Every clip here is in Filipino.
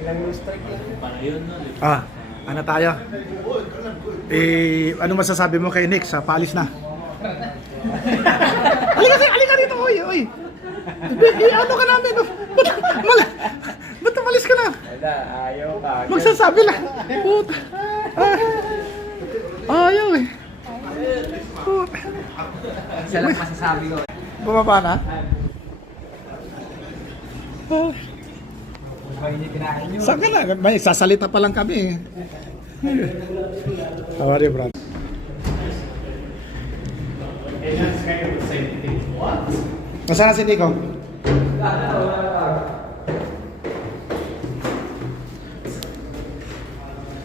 Ilang loose strike yan? Ano tayo? Ano masasabi mo kay Nick sa paalis na? Halika dito, oy. Ano ka namin? Ba't umalis ka na? Ayaw ka. Magsasabi lang. Puta. Ayaw eh. Puta. Isa lang masasabi ko. Bumaba na? Saan ka na? May sasalita pa lang kami. How are you, Brad? Nasaan na si Nico?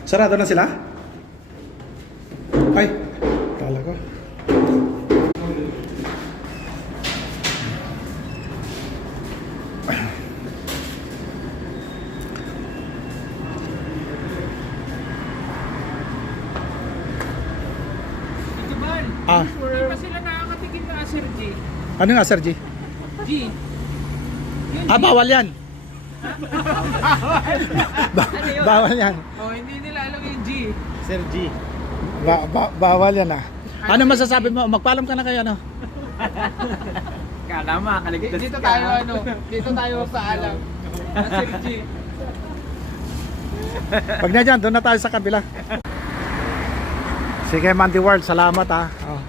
Sarado na sila? Ay, kala ko. Hindi pa sila nakakatikim na Sir G. Ano nga, Sir G? G. Bawal yan. Bawal yan. Oh, hindi nila alam yung G. Sir G. Bawal yan ah. Ano masasabi mo? Magpaalam ka na kayo, ano? Kala makakaligtas Dito tayo dito tayo magpaalam. Sir G. Pag na dyan, doon na tayo sa kabila. Sige, Mandy World, salamat ah. Oh.